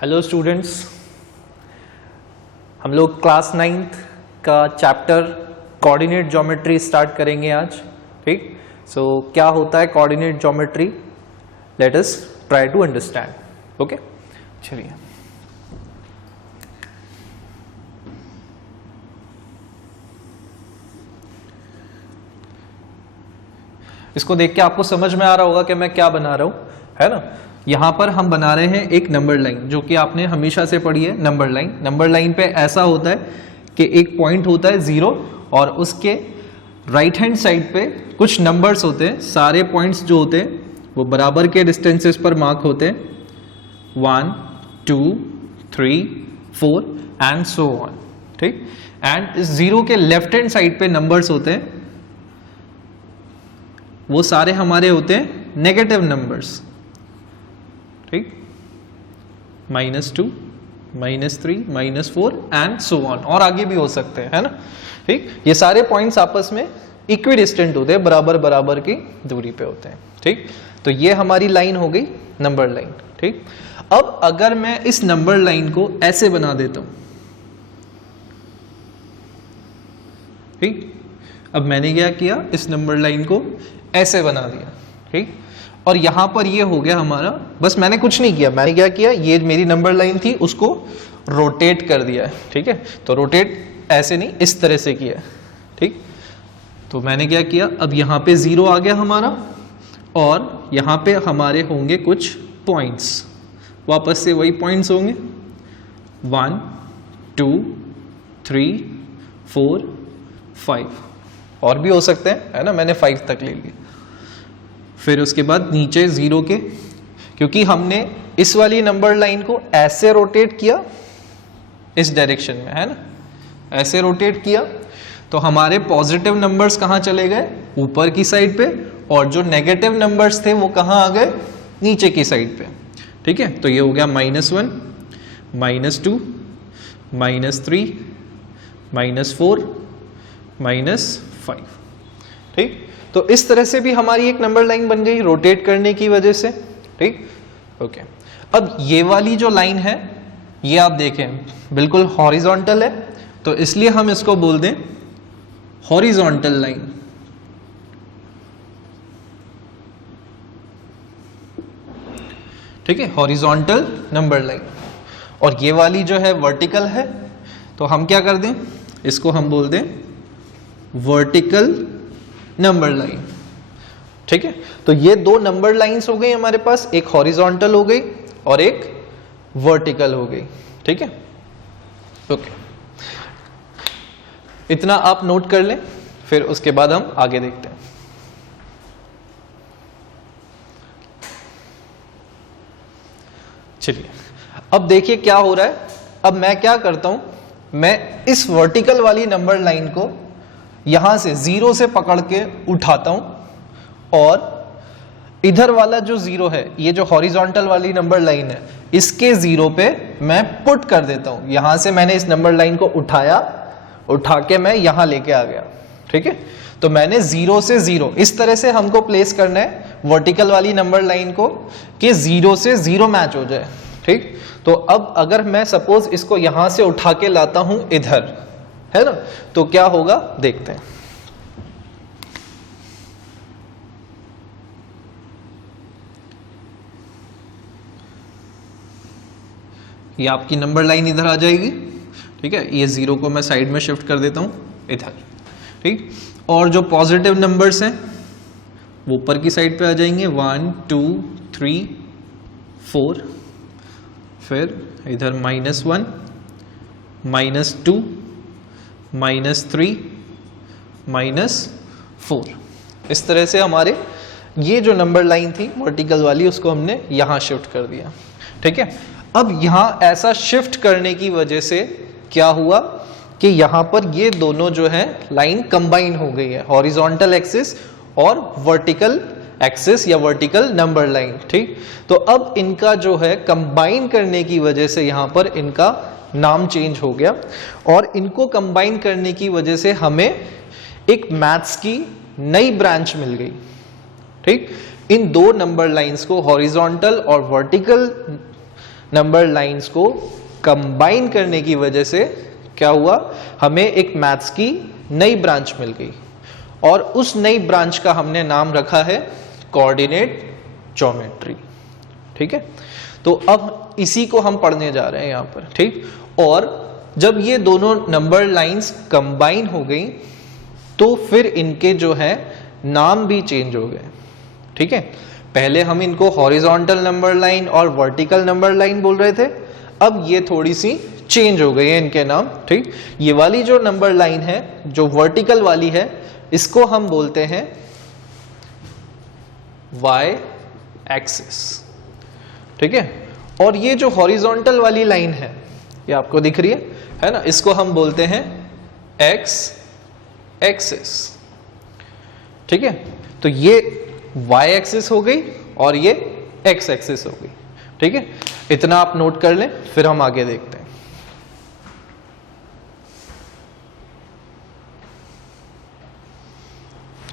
Hello students, हम लोग class 9th का चैप्टर कोऑर्डिनेट ज्योमेट्री स्टार्ट करेंगे आज। ठीक, सो क्या होता है coordinate geometry, let us try to understand. Okay, चलिए इसको देख के आपको समझ में आ रहा होगा कि मैं क्या बना रहा हूं, है ना। यहां पर हम बना रहे हैं एक नंबर लाइन, जो कि आपने हमेशा से पढ़ी है नंबर लाइन। नंबर लाइन पे ऐसा होता है कि एक पॉइंट होता है 0 और उसके राइट हैंड साइड पे कुछ नंबर्स होते हैं। सारे पॉइंट्स जो होते हैं वो बराबर के डिस्टेंसेस पर मार्क होते हैं, 1 2 3 4 एंड सो ऑन। ठीक, एंड इस 0 के लेफ्ट हैंड साइड पे नंबर्स होते हैं, वो सारे हमारे होते हैं नेगेटिव नंबर्स। ठीक, -2 -3 -4 एंड सो ऑन, और आगे भी हो सकते हैं, है ना। ठीक, ये सारे पॉइंट्स आपस में इक्विडिस्टेंट होते हैं, बराबर बराबर की दूरी पे होते हैं। ठीक, तो ये हमारी लाइन हो गई नंबर लाइन। ठीक, अब अगर मैं इस नंबर लाइन को ऐसे बना देता हूं, ठीक, अब मैंने क्या किया, इस नंबर लाइन को ऐसे बना दिया। ठीक, और यहां पर ये हो गया हमारा, बस मैंने कुछ नहीं किया, मैंने क्या किया, ये मेरी नंबर लाइन थी, उसको रोटेट कर दिया है। ठीक है, तो रोटेट ऐसे नहीं, इस तरह से किया। ठीक, तो मैंने क्या किया, अब यहां पे 0 आ गया हमारा, और यहां पे हमारे होंगे कुछ पॉइंट्स, वापस से वही पॉइंट्स होंगे 1 2 3 4 5, और भी हो सकते हैं, है ना, मैंने 5 तक ले लिया। फिर उसके बाद नीचे 0 के, क्योंकि हमने इस वाली नंबर लाइन को ऐसे रोटेट किया, इस डायरेक्शन में, है ना, ऐसे रोटेट किया, तो हमारे पॉजिटिव नंबर्स कहाँ चले गए, ऊपर की साइड पे, और जो नेगेटिव नंबर्स थे वो कहाँ आ गए, नीचे की साइड पे। ठीक है, तो ये हो गया -1 -2 -3 -4 -5। ठीक, तो इस तरह से भी हमारी एक नंबर लाइन बन गई रोटेट करने की वजह से। ठीक, ओके। अब ये वाली जो लाइन है, ये आप देखें बिल्कुल हॉरिजॉन्टल है, तो इसलिए हम इसको बोल दें हॉरिजॉन्टल लाइन। ठीक है, हॉरिजॉन्टल नंबर लाइन। और ये वाली जो है वर्टिकल है, तो हम क्या कर दें, इसको हम बोल दें वर्टिकल नंबर लाइन। ठीक है, तो ये दो नंबर लाइंस हो गई हमारे पास, एक हॉरिजॉन्टल हो गई और एक वर्टिकल हो गई। ठीक है, ओके, इतना आप नोट कर लें, फिर उसके बाद हम आगे देखते हैं। चलिए, अब देखिए क्या हो रहा है। अब मैं क्या करता हूं, मैं इस वर्टिकल वाली नंबर लाइन को यहां से 0 से पकड़ के उठाता हूं, और इधर वाला जो 0 है, ये जो हॉरिजॉन्टल वाली नंबर लाइन है, इसके 0 पे मैं पुट कर देता हूं। यहां से मैंने इस नंबर लाइन को उठाया, उठा के मैं यहां लेके आ गया। ठीक है, तो मैंने 0 से 0 इस तरह से हमको प्लेस करना है वर्टिकल वाली नंबर लाइन को, कि 0 से 0 मैच हो जाए। ठीक, तो अब अगर मैं सपोज इसको यहां से उठा के लाता हूं इधर, है ना, तो क्या होगा देखते हैं। ये आपकी नंबर लाइन इधर आ जाएगी। ठीक है, ये 0 को मैं साइड में शिफ्ट कर देता हूं इधर। ठीक, और जो पॉजिटिव नंबर्स हैं वो ऊपर की साइड पे आ जाएंगे, 1 2 3 4, फिर इधर -1 -2 -3 -4। इस तरह से हमारे ये जो नंबर लाइन थी वर्टिकल वाली, उसको हमने यहां शिफ्ट कर दिया। ठीक है, अब यहां ऐसा शिफ्ट करने की वजह से क्या हुआ कि यहां पर ये दोनों जो है लाइन कंबाइन हो गई है, हॉरिजॉन्टल एक्सिस और वर्टिकल एक्सिस या वर्टिकल नंबर लाइन। ठीक, तो अब इनका जो है कंबाइन करने की वजह से यहां पर इनका नाम चेंज हो गया, और इनको कंबाइन करने की वजह से हमें एक मैथ्स की नई ब्रांच मिल गई। ठीक, इन दो नंबर लाइंस को, हॉरिजॉन्टल और वर्टिकल नंबर लाइंस को कंबाइन करने की वजह से क्या हुआ, हमें एक मैथ्स की नई ब्रांच मिल गई और उस नई ब्रांच का हमने नाम रखा है कोऑर्डिनेट ज्योमेट्री। ठीक है, तो अब इसी को हम पढ़ने जा रहे हैं यहाँ पर। ठीक, और जब ये दोनों नंबर लाइंस कंबाइन हो गई तो फिर इनके जो है नाम भी चेंज हो गए। ठीक है, पहले हम इनको हॉरिजॉन्टल नंबर लाइन और वर्टिकल नंबर लाइन बोल रहे थे, अब ये थोड़ी सी चेंज हो गई है इनके नाम। ठीक, ये वाली जो नंबर लाइन है जो वर्टिकल वाली है इसको हम बोलते हैं वाई एक्सिस। ठीक है, और ये जो हॉरिजॉन्टल वाली लाइन है ये आपको दिख रही है ना, इसको हम बोलते हैं एक्स एक्सिस। ठीक है, तो ये वाई एक्सिस हो गई और ये एक्स एक्सिस हो गई। ठीक है, इतना आप नोट कर लें, फिर हम आगे देखते हैं।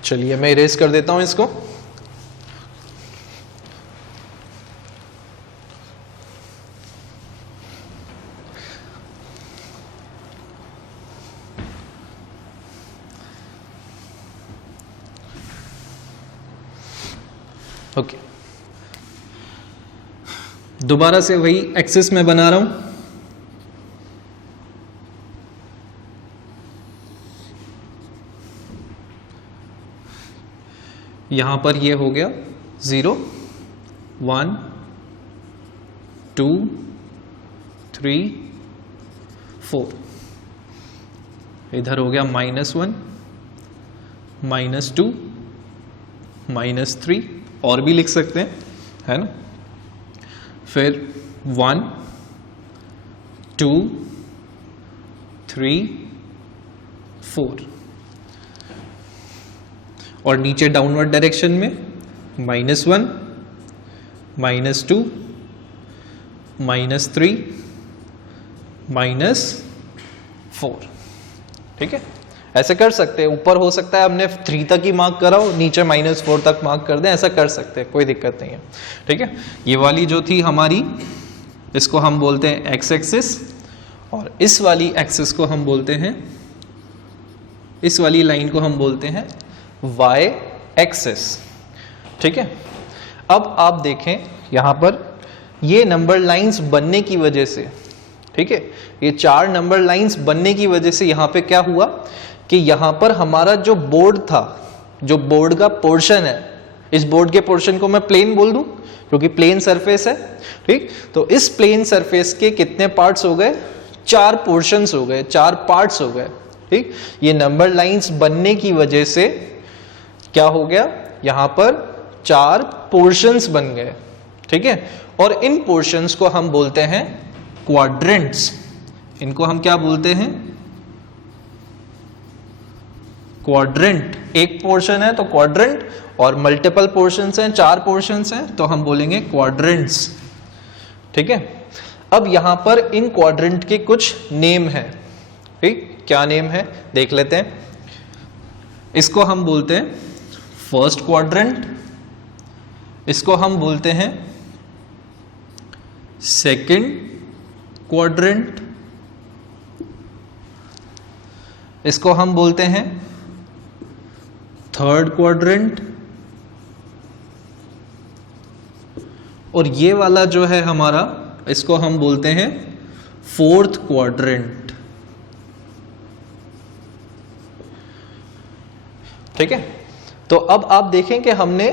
चलिए मैं इरेज कर देता हूं इसको। ओके, दोबारा से वही एक्सिस में बना रहा हूं। यहां पर ये हो गया 0 1 2 3 4, इधर हो गया -1 -2 -3, और भी लिख सकते हैं, है ना। फिर 1 2 3 4, और नीचे डाउनवर्ड डायरेक्शन में -1 -2 -3 -4। ठीक है, ऐसे कर सकते हैं। ऊपर हो सकता है हमने 3 तक ही मार्क करा हो, नीचे -4 तक मार्क कर दें, ऐसा कर सकते हैं, कोई दिक्कत नहीं है। ठीक है, ये वाली जो थी हमारी, इसको हम बोलते हैं एक्स एक्सिस, और इस वाली एक्सिस को हम बोलते हैं, इस वाली लाइन को हम बोलते हैं वाई एक्सिस। ठीक है, अब आप देखें यहां पर ये नंबर लाइंस बनने की वजह से, ठीक है, ये 4 नंबर लाइंस बनने की वजह से यहां पे क्या हुआ कि यहां पर हमारा जो बोर्ड था, जो बोर्ड का पोर्शन है, इस बोर्ड के पोर्शन को मैं प्लेन बोल दूं क्योंकि प्लेन सरफेस है। ठीक, तो इस प्लेन सरफेस के कितने पार्ट्स हो गए, 4 पोर्शंस हो गए, 4 पार्ट्स हो गए। ठीक, ये नंबर लाइंस बनने की वजह से क्या हो गया, यहां पर 4 पोर्शंस बन गए। ठीक है, और इन पोर्शंस को हम बोलते हैं क्वाड्रेंट्स। इनको हम क्या बोलते हैं, क्वाड्रेंट। एक पोर्शन है तो क्वाड्रेंट, और मल्टीपल पोर्शंस हैं, 4 पोर्शंस हैं, तो हम बोलेंगे क्वाड्रेंट्स। ठीक है, अब यहां पर इन क्वाड्रेंट के कुछ नेम हैं। ठीक, क्या नेम है देख लेते हैं। इसको हम बोलते हैं फर्स्ट क्वाड्रेंट, इसको हम बोलते हैं सेकंड क्वाड्रेंट, इसको हम बोलते हैं थर्ड क्वाड्रेंट, और ये वाला जो है हमारा, इसको हम बोलते हैं फोर्थ क्वाड्रेंट। ठीक है, तो अब आप देखें कि हमने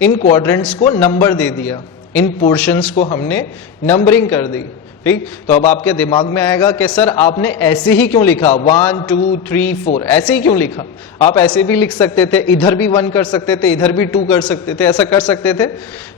इन क्वाड्रेंट्स को नंबर दे दिया, इन पोर्शंस को हमने नंबरिंग कर दी। ठीक, तो अब आपके दिमाग में आएगा कि सर आपने ऐसे ही क्यों लिखा, 1 2 3 4 ऐसे ही क्यों लिखा। आप ऐसे भी लिख सकते थे, इधर भी 1 कर सकते थे, इधर भी 2 कर सकते थे, ऐसा कर सकते थे,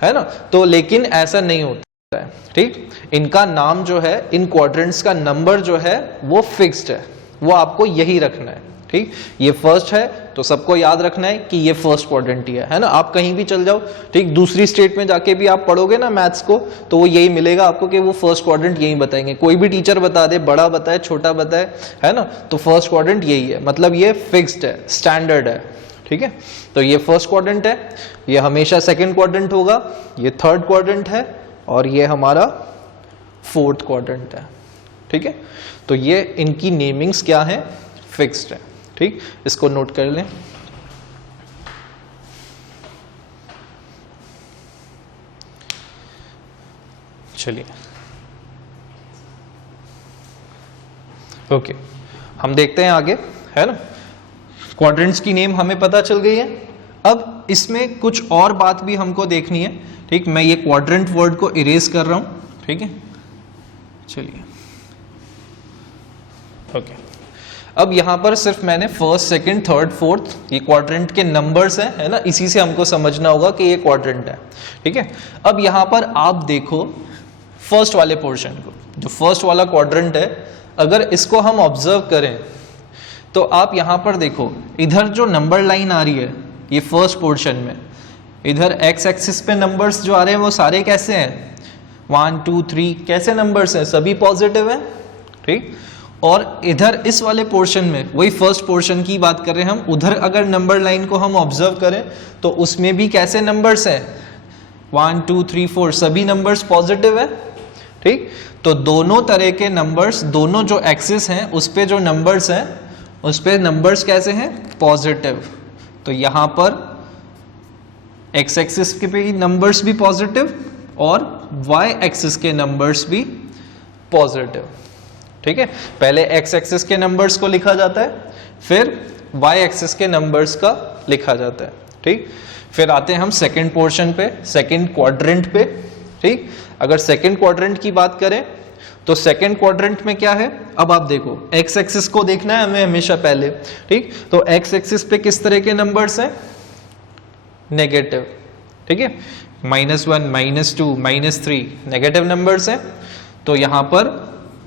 है ना। तो लेकिन ऐसा नहीं होता है। ठीक, इनका नाम जो है, इन क्वाड्रेंट्स का नंबर जो है वो फिक्स्ड है, वो आपको यही रखना है। ठीक, ये फर्स्ट है तो सबको याद रखना है कि ये फर्स्ट क्वाड्रेंट ही है ना। आप कहीं भी चल जाओ, ठीक, दूसरी स्टेट में जाके भी आप पढ़ोगे ना मैथ्स को, तो वो यही मिलेगा आपको कि वो फर्स्ट क्वाड्रेंट यही बताएंगे। कोई भी टीचर बता दे, बड़ा बताए छोटा बताए, है ना, तो फर्स्ट क्वाड्रेंट यही है, मतलब ये फिक्स्ड है, स्टैंडर्ड है। ठीक है, तो ये फर्स्ट क्वाड्रेंट है, ये हमेशा सेकेंड क्वाड्रेंट होगा, ये थर्ड क्वाड्रेंट है, और ये हमारा फोर्थ क्वाड्रेंट है, ठीक है। तो ये इनकी नेमिंग्स क्या है, फिक्स्ड है, ठीक। इसको नोट कर लें। चलिए ओके, हम देखते हैं आगे, है ना। क्वाड्रेंट्स की नेम हमें पता चल गई है। अब इसमें कुछ और बात भी हमको देखनी है, ठीक। मैं ये क्वाड्रेंट वर्ड को इरेज कर रहा हूं, ठीक है। चलिए ओके, अब यहां पर सिर्फ मैंने फर्स्ट, सेकंड, थर्ड, फोर्थ ये क्वाड्रेंट के नंबर्स हैं, है ना, इसी से हमको समझना होगा कि ये क्वाड्रेंट है, ठीक है। अब यहां पर आप देखो फर्स्ट वाले पोर्शन को, जो फर्स्ट वाला क्वाड्रेंट है, अगर इसको हम ऑब्जर्व करें तो आप यहां पर देखो, इधर जो नंबर लाइन आ रही है ये फर्स्ट पोर्शन में, इधर एक्स एक्सिस पे नंबर्स जो आ रहे हैं वो सारे कैसे हैं, 1 2 3 कैसे नंबर्स हैं, सभी पॉजिटिव हैं, ठीक। और इधर इस वाले पोर्शन में, वही फर्स्ट पोर्शन की बात कर रहे हैं हम, उधर अगर नंबर लाइन को हम ऑब्जर्व करें तो उसमें भी कैसे नंबर्स हैं, 1 2 3 4 सभी नंबर्स पॉजिटिव है, ठीक। तो दोनों तरह के नंबर्स, दोनों जो एक्सिस हैं उस पे जो नंबर्स हैं उस पे नंबर्स कैसे हैं, पॉजिटिव। तो यहां पर एक्स एक्सिस के पे नंबर्स भी पॉजिटिव और वाई एक्सिस के नंबर्स भी पॉजिटिव, ठीक है। पहले एक्स एक्सिस के नंबर्स को लिखा जाता है, फिर वाई एक्सिस के नंबर्स का लिखा जाता है, ठीक। फिर आते हैं हम सेकंड पोर्शन पे, सेकंड क्वाड्रेंट पे, ठीक। अगर सेकंड क्वाड्रेंट की बात करें तो सेकंड क्वाड्रेंट में क्या है, अब आप देखो एक्स एक्सिस को देखना है हमें हमेशा पहले, ठीक। तो एक्स एक्सिस पे किस तरह के नंबर्स हैं, नेगेटिव, ठीक है। -1 -2 -3 नेगेटिव नंबर्स हैं। तो यहां पर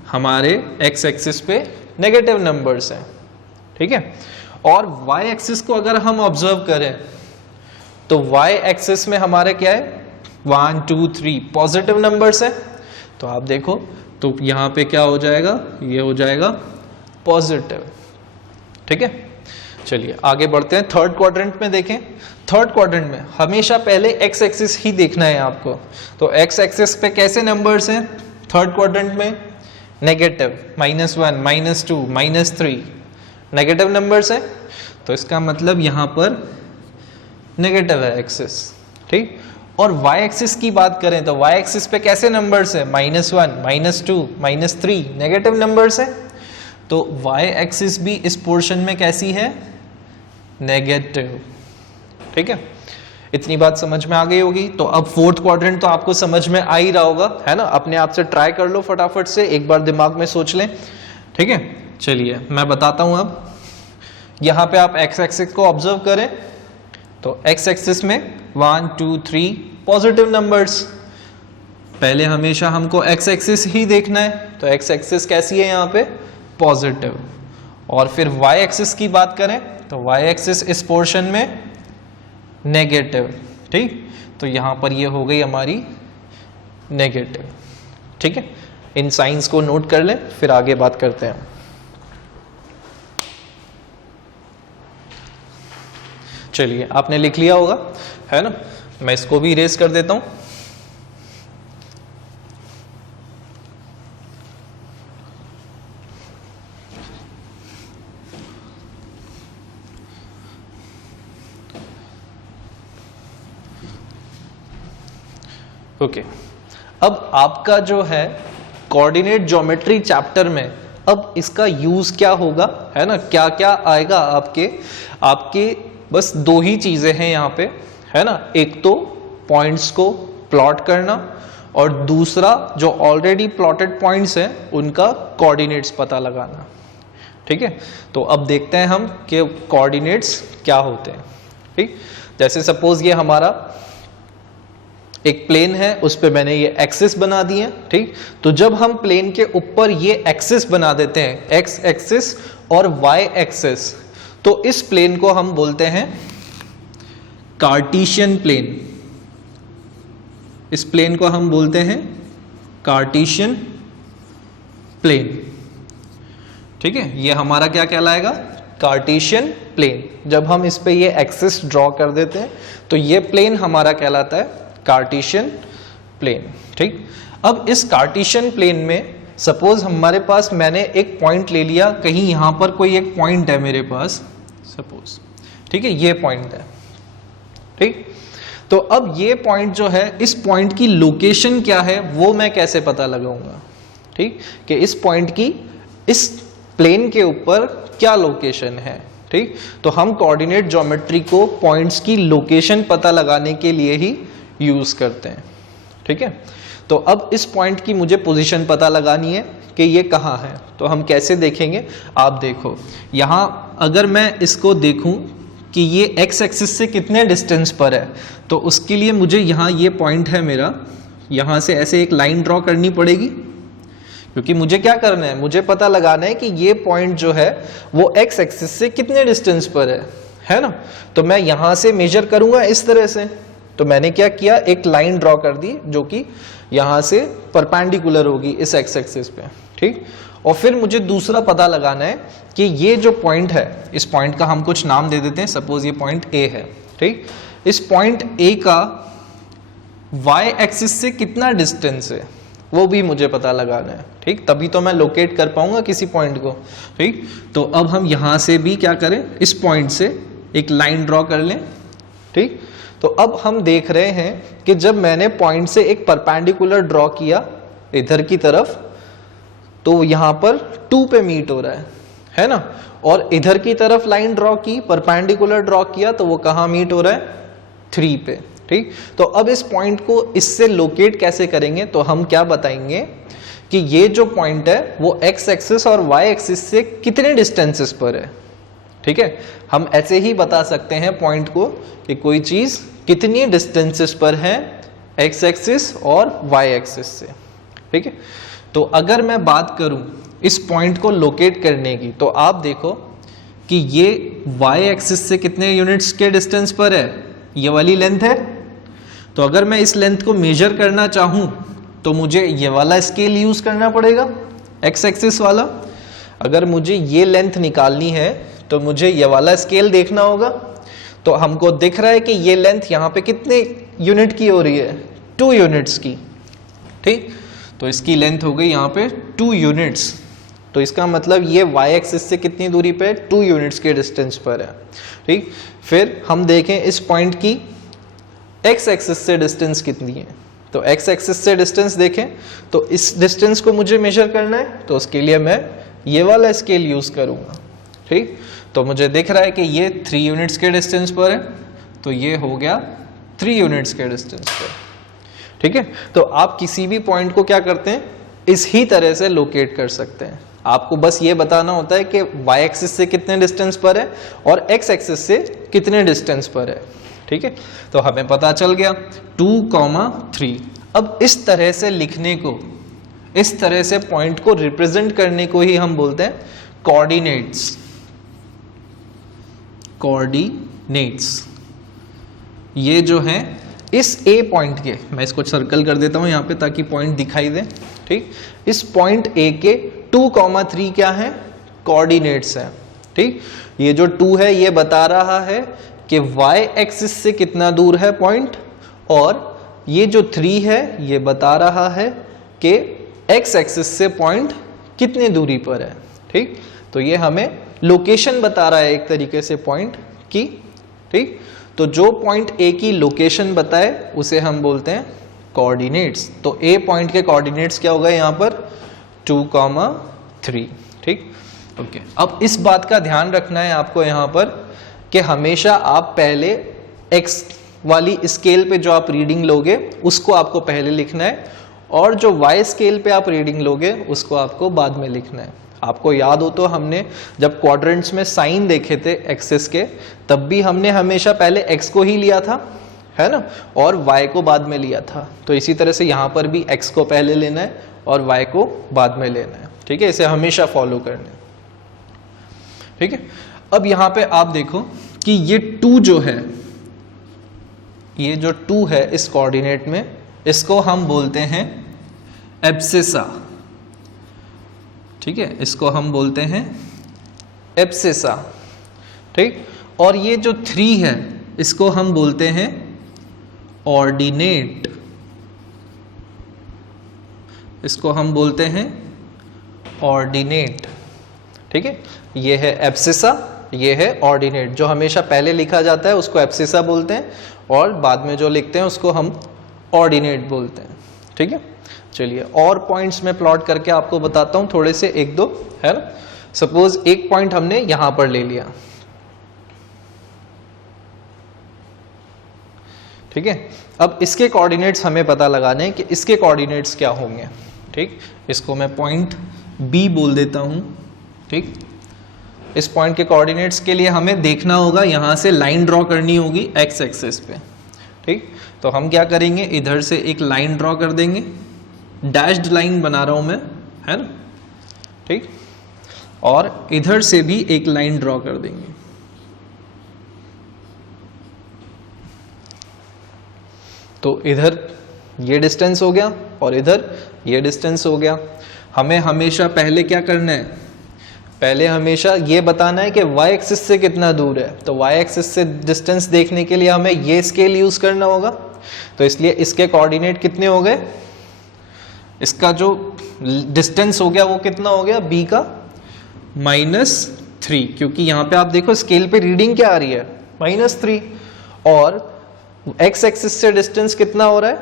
हमारे एक्स एक्सिस पे नेगेटिव नंबर्स हैं, ठीक है। और वाई एक्सिस को अगर हम ऑब्जर्व करें तो वाई एक्सिस में हमारे क्या है, 1 2 3 पॉजिटिव नंबर्स है। तो आप देखो तो यहां पे क्या हो जाएगा, ये हो जाएगा पॉजिटिव, ठीक है। चलिए आगे बढ़ते हैं, थर्ड क्वाड्रेंट में देखें। थर्ड क्वाड्रेंट में हमेशा पहले एक्स एक्सिस ही देखना है आपको। तो एक्स एक्सिस पे कैसे नंबर्स हैं थर्ड क्वाड्रेंट में, नेगेटिव, -1 -2 -3 नेगेटिव नंबर्स है। तो इसका मतलब यहां पर नेगेटिव है एक्सिस, ठीक। और y एक्सिस की बात करें तो y एक्सिस पे कैसे नंबर्स है, -1 -2 -3 नेगेटिव नंबर्स है। तो y एक्सिस भी इस पोर्शन में कैसी है, नेगेटिव, ठीक है। इतनी बात समझ में आ गई होगी। तो अब फोर्थ क्वाड्रेंट तो आपको समझ में आ ही रहा होगा, है ना। अपने आप से ट्राई कर लो फटाफट से, एक बार दिमाग में सोच लें, ठीक है। चलिए मैं बताता हूं। अब यहां पे आप एक्स एक्सिस को ऑब्जर्व करें तो एक्स एक्सिस में 1 2 3 पॉजिटिव नंबर्स, पहले हमेशा हमको एक्स एक्सिस ही देखना है। तो एक्स एक्सिस कैसी है यहाँ पे, पॉजिटिव। और फिर वाई एक्सिस की बात करें तो वाई एक्सिस इस पोर्शन में नेगेटिव, ठीक। तो यहाँ पर ये हो गई हमारी नेगेटिव, ठीक है। इन साइंस को नोट कर लें, फिर आगे बात करते हैं। चलिए आपने लिख लिया होगा, है ना। मैं इसको भी इरेज कर देता हूं। ओके, अब आपका जो है कोऑर्डिनेट ज्योमेट्री चैप्टर में अब इसका यूज क्या होगा, है ना, क्या क्या आएगा आपके बस दो ही चीजें हैं यहाँ पे, है ना। एक तो पॉइंट्स को प्लॉट करना और दूसरा जो ऑलरेडी प्लॉटेड पॉइंट्स हैं उनका कोऑर्डिनेट्स पता लगाना, ठीक है। तो अब देखते हैं हम कि कोऑर्डिनेट्स क्या होते हैं, ठीक। जैसे सपोज ये हमारा एक प्लेन है, उस पे मैंने ये एक्सिस बना दिए, ठीक। तो जब हम प्लेन के ऊपर ये एक्सिस बना देते हैं, एक्स एक्सिस और वाई एक्सिस, तो इस प्लेन को हम बोलते हैं कार्टेशियन प्लेन। इस प्लेन को हम बोलते हैं कार्टेशियन प्लेन, ठीक है। ये हमारा क्या कहलाएगा, कार्टेशियन प्लेन। जब हम इस पे ये एक्सिस ड्रॉ कर देते हैं तो ये प्लेन हमारा कहलाता है कार्टेशियन प्लेन, ठीक। अब इस कार्टेशियन प्लेन में सपोज हमारे पास, मैंने एक पॉइंट ले लिया, कहीं यहां पर कोई एक पॉइंट है मेरे पास सपोज, ठीक है, ये पॉइंट है, ठीक। तो अब ये पॉइंट जो है, इस पॉइंट की लोकेशन क्या है वो मैं कैसे पता लगाऊंगा, ठीक, कि इस पॉइंट की इस प्लेन के ऊपर क्या लोकेशन है, ठीक। तो हम कोऑर्डिनेट ज्योमेट्री को पॉइंट्स की लोकेशन पता लगाने के लिए ही यूज करते हैं, ठीक है। तो अब इस पॉइंट की मुझे पोजीशन पता लगानी है कि ये कहाँ है, तो हम कैसे देखेंगे, आप देखो यहां अगर मैं इसको देखूं कि ये एक्स एक्सिस से कितने डिस्टेंस पर है, तो उसके लिए मुझे यहाँ ये पॉइंट है मेरा, यहाँ से ऐसे एक लाइन ड्रॉ करनी पड़ेगी, क्योंकि मुझे क्या करना है, मुझे पता लगाना है कि ये पॉइंट जो है वो एक्स एक्सिस से कितने डिस्टेंस पर है ना। तो मैं यहाँ से मेजर करूंगा इस तरह से, तो मैंने क्या किया, एक लाइन ड्रॉ कर दी जो कि यहाँ से परपेंडिकुलर होगी इस एक्स एक्सिस पे, ठीक। और फिर मुझे दूसरा पता लगाना है कि ये जो पॉइंट है, इस पॉइंट का हम कुछ नाम दे देते हैं, सपोज ये पॉइंट ए है, ठीक। इस पॉइंट ए का वाई एक्सिस से कितना डिस्टेंस है वो भी मुझे पता लगाना है, ठीक, तभी तो मैं लोकेट कर पाऊंगा किसी पॉइंट को, ठीक। तो अब हम यहां से भी क्या करें, इस पॉइंट से एक लाइन ड्रॉ कर लें, ठीक। तो अब हम देख रहे हैं कि जब मैंने पॉइंट से एक परपेंडिकुलर ड्रॉ किया इधर की तरफ, तो यहां पर 2 पे मीट हो रहा है ना, और इधर की तरफ लाइन ड्रॉ की, परपेंडिकुलर ड्रॉ किया, तो वो कहां मीट हो रहा है, 3 पे, ठीक। तो अब इस पॉइंट को इससे लोकेट कैसे करेंगे, तो हम क्या बताएंगे कि ये जो पॉइंट है वो एक्स एक्सिस और वाई एक्सिस से कितने डिस्टेंसेस पर है, ठीक है। हम ऐसे ही बता सकते हैं पॉइंट को कि कोई चीज कितनी डिस्टेंसेस पर है एक्स एक्सिस और वाई एक्सिस से, ठीक है। तो अगर मैं बात करूं इस पॉइंट को लोकेट करने की, तो आप देखो कि ये वाई एक्सिस से कितने यूनिट्स के डिस्टेंस पर है, ये वाली लेंथ है। तो अगर मैं इस लेंथ को मेजर करना चाहूं तो मुझे ये वाला स्केल यूज करना पड़ेगा, एक्स एक्सिस वाला। अगर मुझे ये लेंथ निकालनी है तो मुझे ये वाला स्केल देखना होगा। तो हमको दिख रहा है कि ये लेंथ यहाँ पे कितने यूनिट की हो रही है, 2 यूनिट्स की, ठीक। तो इसकी लेंथ हो गई यहाँ पे 2 यूनिट्स। तो इसका मतलब ये वाई एक्सिस से कितनी दूरी पे, 2 यूनिट्स के डिस्टेंस पर है, ठीक। फिर हम देखें इस पॉइंट की एक्स एक्सिस से डिस्टेंस कितनी है, तो एक्स एक्सिस से डिस्टेंस देखें तो इस डिस्टेंस को मुझे मेजर करना है, तो उसके लिए मैं ये वाला स्केल यूज करूंगा, ठीक। तो मुझे दिख रहा है कि ये 3 यूनिट्स के डिस्टेंस पर है, तो ये हो गया 3 यूनिट्स के डिस्टेंस पर, ठीक है। तो आप किसी भी पॉइंट को क्या करते हैं, इस ही तरह से लोकेट कर सकते हैं। आपको बस ये बताना होता है कि वाई एक्सिस से कितने डिस्टेंस पर है और एक्स एक्सिस से कितने डिस्टेंस पर है, ठीक है। तो हमें पता चल गया 2,3। अब इस तरह से लिखने को, इस तरह से पॉइंट को रिप्रेजेंट करने को ही हम बोलते हैं कोऑर्डिनेट्स। कोऑर्डिनेट्स ये जो है इस ए पॉइंट के, मैं इसको सर्कल कर देता हूं यहां पे ताकि पॉइंट दिखाई दे, ठीक। इस पॉइंट ए के 2,3 क्या है, कोऑर्डिनेट्स है, ठीक। ये जो 2 है ये बता रहा है कि वाई एक्सिस से कितना दूर है पॉइंट, और ये जो 3 है ये बता रहा है कि एक्स एक्सिस से पॉइंट कितनी दूरी पर है, ठीक। तो ये हमें लोकेशन बता रहा है एक तरीके से पॉइंट की, ठीक। तो जो पॉइंट ए की लोकेशन बताए उसे हम बोलते हैं कोऑर्डिनेट्स। तो ए पॉइंट के कोऑर्डिनेट्स क्या होगा यहाँ पर, 2,3, ठीक। ओके, अब इस बात का ध्यान रखना है आपको यहाँ पर कि हमेशा आप पहले एक्स वाली स्केल पे जो आप रीडिंग लोगे उसको आपको पहले लिखना है, और जो वाई स्केल पे आप रीडिंग लोगे उसको आपको बाद में लिखना है। आपको याद हो तो हमने जब क्वाड्रेंट्स में साइन देखे थे एक्सिस के, तब भी हमने हमेशा पहले एक्स को ही लिया था, है ना, और वाई को बाद में लिया था। तो इसी तरह से यहाँ पर भी एक्स को पहले लेना है और वाई को बाद में लेना है, ठीक है। इसे हमेशा फॉलो करना है, ठीक है। अब यहाँ पे आप देखो कि ये 2 जो है, ये जो 2 है इस कोऑर्डिनेट में, इसको हम बोलते हैं एब्सिसा, ठीक है। इसको हम बोलते हैं एब्सिसा, ठीक। और ये जो 3 है इसको हम बोलते हैं ऑर्डिनेट, इसको हम बोलते हैं ऑर्डिनेट। ठीक है, ये है एब्सिसा, ये है ऑर्डिनेट। जो हमेशा पहले लिखा जाता है उसको एब्सिसा बोलते हैं और बाद में जो लिखते हैं उसको हम ऑर्डिनेट बोलते हैं। ठीक है, चलिए और पॉइंट्स में प्लॉट करके आपको बताता हूं थोड़े से, एक दो है ना। सपोज एक पॉइंट हमने यहां पर ले लिया, ठीक है। अब इसके कोऑर्डिनेट्स हमें पता लगाने हैं कि इसके कोऑर्डिनेट्स क्या होंगे। ठीक, इसको मैं पॉइंट बी बोल देता हूं। ठीक, इस पॉइंट के कोऑर्डिनेट्स के लिए हमें देखना होगा, यहां से लाइन ड्रॉ करनी होगी एक्स एक्सिस पे। ठीक, तो हम क्या करेंगे, इधर से एक लाइन ड्रॉ कर देंगे, डैश्ड लाइन बना रहा हूं मैं, है ना। ठीक, और इधर से भी एक लाइन ड्रॉ कर देंगे। तो इधर ये डिस्टेंस हो गया और इधर ये डिस्टेंस हो गया। हमें हमेशा पहले क्या करना है, पहले हमेशा ये बताना है कि y एक्सिस से कितना दूर है। तो y एक्सिस से डिस्टेंस देखने के लिए हमें ये स्केल यूज करना होगा। तो इसलिए इसके कोऑर्डिनेट कितने हो गए, इसका जो डिस्टेंस हो गया वो कितना हो गया, b का -3, क्योंकि यहां पे आप देखो स्केल पे रीडिंग क्या आ रही है, -3, और x एक्सिस से डिस्टेंस कितना हो रहा है,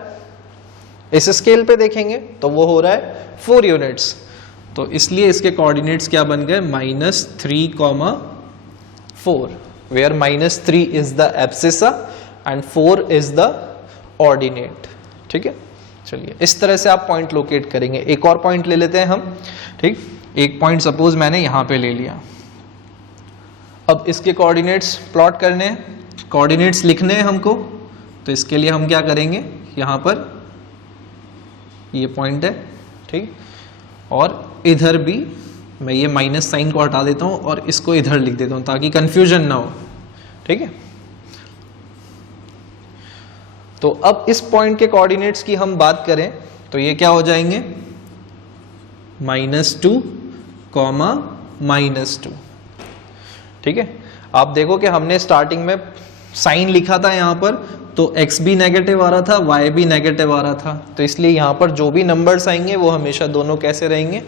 इस स्केल पे देखेंगे तो वो हो रहा है 4 यूनिट्स। तो इसलिए इसके कोऑर्डिनेट्स क्या बन गए, -3,4, where -3 is the abscissa and 4 is the ordinate. ठीक है, चलिए इस तरह से आप पॉइंट लोकेट करेंगे। एक और पॉइंट ले लेते हैं हम। ठीक, एक पॉइंट सपोज मैंने यहां पे ले लिया। अब इसके कोऑर्डिनेट्स प्लॉट करने हैं, कोऑर्डिनेट्स लिखने हैं हमको। तो इसके लिए हम क्या करेंगे, यहां पर ये पॉइंट है, ठीक, और इधर भी मैं ये माइनस साइन को हटा देता हूं और इसको इधर लिख देता हूं ताकि कंफ्यूजन ना हो। ठीक है, तो अब इस पॉइंट के कोऑर्डिनेट्स की हम बात करें तो ये क्या हो जाएंगे, -2, -2। ठीक है, आप देखो कि हमने स्टार्टिंग में साइन लिखा था यहां पर, तो x भी नेगेटिव आ रहा था, y भी नेगेटिव आ रहा था। तो इसलिए यहां पर जो भी नंबर्स आएंगे वो हमेशा दोनों कैसे रहेंगे,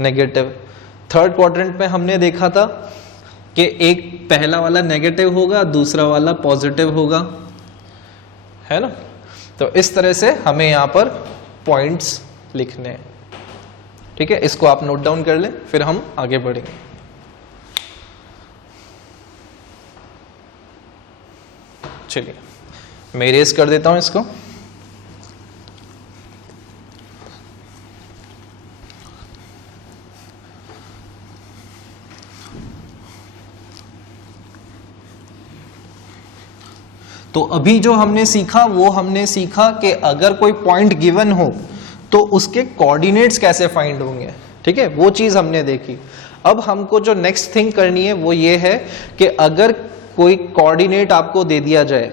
नेगेटिव। थर्ड क्वाड्रेंट में हमने देखा था कि एक पहला वाला नेगेटिव होगा, दूसरा वाला पॉजिटिव होगा, है ना। तो इस तरह से हमें यहां पर पॉइंट्स लिखने हैं। ठीक है, इसको आप नोट डाउन कर लें, फिर हम आगे बढ़ेंगे। चलिए मैं इरेज कर देता हूं इसको। तो अभी जो हमने सीखा वो हमने सीखा कि अगर कोई पॉइंट गिवन हो तो उसके कोऑर्डिनेट्स कैसे फाइंड होंगे। ठीक है, वो चीज हमने देखी। अब हमको जो नेक्स्ट थिंग करनी है वो ये है कि अगर कोई कोऑर्डिनेट आपको दे दिया जाए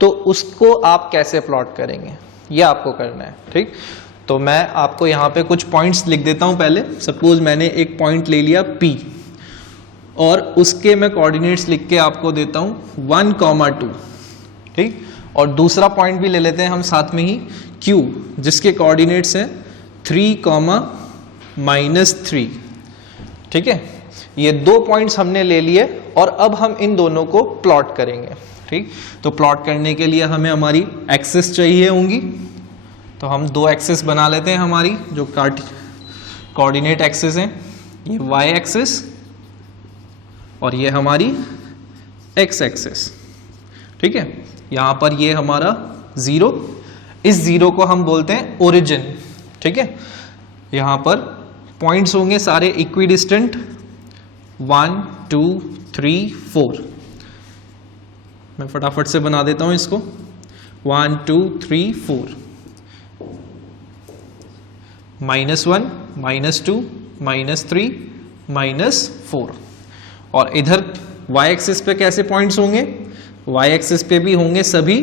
तो उसको आप कैसे प्लॉट करेंगे, ये आपको करना है। ठीक, तो मैं आपको यहाँ पे कुछ पॉइंट्स लिख देता हूँ पहले। सपोज मैंने एक पॉइंट ले लिया P और उसके मैं कोऑर्डिनेट्स लिख के आपको देता हूँ 1,2। ठीक, और दूसरा पॉइंट भी ले लेते हैं हम साथ में ही Q, जिसके कोऑर्डिनेट्स हैं 3,-3। ठीक है, ये 2 पॉइंट्स हमने ले लिए और अब हम इन दोनों को प्लॉट करेंगे। ठीक, तो प्लॉट करने के लिए हमें हमारी एक्सिस चाहिए होंगी। तो हम 2 एक्सिस बना लेते हैं हमारी, जो कोऑर्डिनेट एक्सिस हैं, ये y एक्सिस और ये हमारी x एक्सिस। ठीक है, यहाँ पर ये हमारा 0, इस 0 को हम बोलते हैं ओरिजिन। ठीक है, यहाँ पर पॉइंट्स होंगे सारे इक्विडिस्टेंट, 1, 2, 3, 4। मैं फटाफट से बना देता हूं इसको, 1, 2, 3, 4, -1, -2, -3, -4। और इधर y एक्सिस पे कैसे पॉइंट्स होंगे, y एक्सिस पे भी होंगे सभी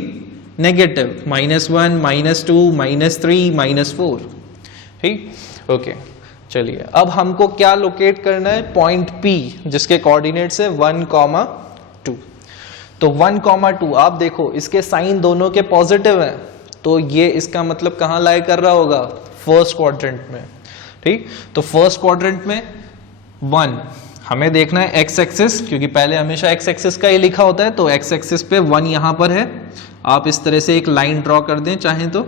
नेगेटिव, -1, -2, -3, -4। ठीक, ओके, चलिए अब हमको क्या लोकेट करना है, पॉइंट P, जिसके कोऑर्डिनेट्स है 1,2। तो 1,2 आप देखो इसके साइन दोनों के पॉजिटिव हैं, तो ये इसका मतलब कहाँ लाई कर रहा होगा, फर्स्ट क्वाड्रेंट में, ठीक। तो फर्स्ट क्वाड्रेंट में 1 हमें देखना है एक्स एक्सिस, क्योंकि पहले हमेशा एक्स एक्सिस का ही लिखा होता है, तो एक्स एक्सिस पे 1 यहां पर है। आप इस तरह से एक लाइन ड्रॉ कर दें चाहें तो,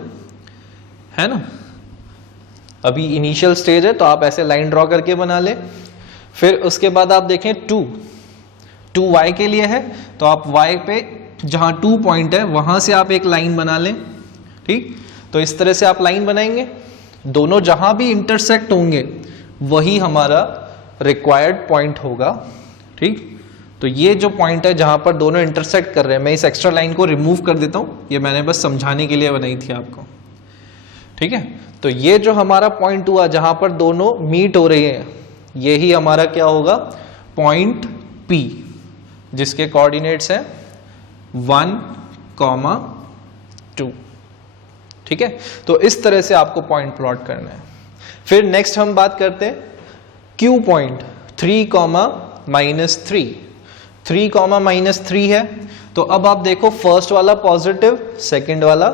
है ना। अभी इनिशियल स्टेज है तो आप ऐसे लाइन ड्रॉ करके बना ले। फिर उसके बाद आप देखें 2 y के लिए है, तो आप y पे जहां 2 पॉइंट है वहां से आप एक लाइन बना लें, ठीक। तो इस तरह से आप लाइन बनाएंगे, दोनों जहां भी इंटरसेक्ट होंगे वही हमारा रिक्वायर्ड पॉइंट होगा, ठीक। तो ये जो पॉइंट है जहां पर दोनों इंटरसेक्ट कर रहे हैं, मैं इस एक्स्ट्रा लाइन को रिमूव कर देता हूं, ये मैंने बस समझाने के लिए बनाई थी आपको, ठीक है। तो ये जो हमारा पॉइंट हुआ जहां पर दोनों मीट हो रही हैं, यही हमारा क्या होगा, पॉइंट P, जिसके कोऑर्डिनेट्स हैं 1, 2, ठीक है। तो इस तरह से आपको पॉइंट प्लॉट करना है। फिर नेक्स्ट हम बात करते हैं Q पॉइंट 3, -3, 3, -3 है। तो अब आप देखो फर्स्ट वाला पॉजिटिव, सेकंड वाला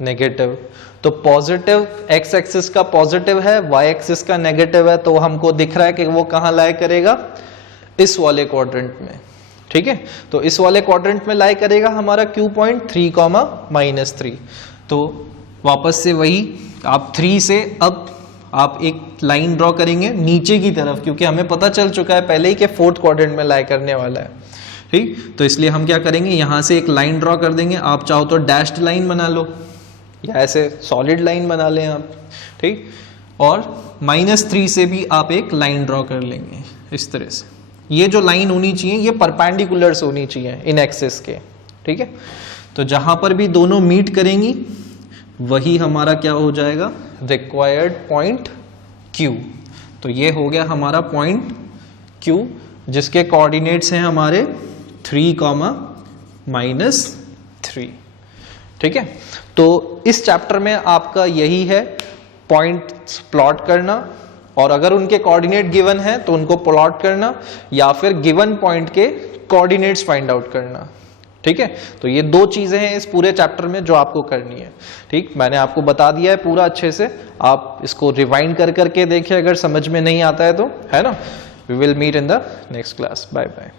नेगेटिव। तो पॉजिटिव एक्स एक्सिस का पॉजिटिव है, वाई एक्सिस का नेगेटिव है, तो हमको दिख रहा है कि वो कहां लाई करेगा, इस वाले क्वाड्रेंट में, ठीक है। तो इस वाले क्वाड्रेंट में लाई करेगा हमारा Q पॉइंट 3, -3। तो वापस से वही आप 3 से अब आप एक लाइन ड्रॉ करेंगे नीचे की तरफ, क्योंकि हमें पता चल चुका है पहले ही कि फोर्थ क्वाड्रेंट में लाई करने वाला है, ठीक। तो इसलिए हम क्या करेंगे, यहां से एक लाइन ड्रॉ कर देंगे। आप चाहो तो डैश्ड लाइन बना लो या ऐसे सॉलिड लाइन बना लें आप, ठीक। और -3 से भी आप एक लाइन ड्रॉ कर लेंगे इस तरह से। ये जो लाइन होनी चाहिए ये परपेंडिकुलर्स होनी चाहिए इन एक्सिस के, ठीक है। तो जहां पर भी दोनों मीट करेंगी वही हमारा क्या हो जाएगा, रिक्वायर्ड पॉइंट Q। तो ये हो गया हमारा पॉइंट Q, जिसके कोऑर्डिनेट्स हैं हमारे 3, -3, ठीक है। तो इस चैप्टर में आपका यही है, पॉइंट्स प्लॉट करना, और अगर उनके कोऑर्डिनेट गिवन है तो उनको प्लॉट करना, या फिर गिवन पॉइंट के कोऑर्डिनेट्स फाइंड आउट करना, ठीक है। तो ये 2 चीजें हैं इस पूरे चैप्टर में जो आपको करनी है, ठीक। मैंने आपको बता दिया है पूरा अच्छे से, आप इसको रिवाइंड कर करके देखिए अगर समझ में नहीं आता है तो, है ना। We will meet in the next class. Bye bye.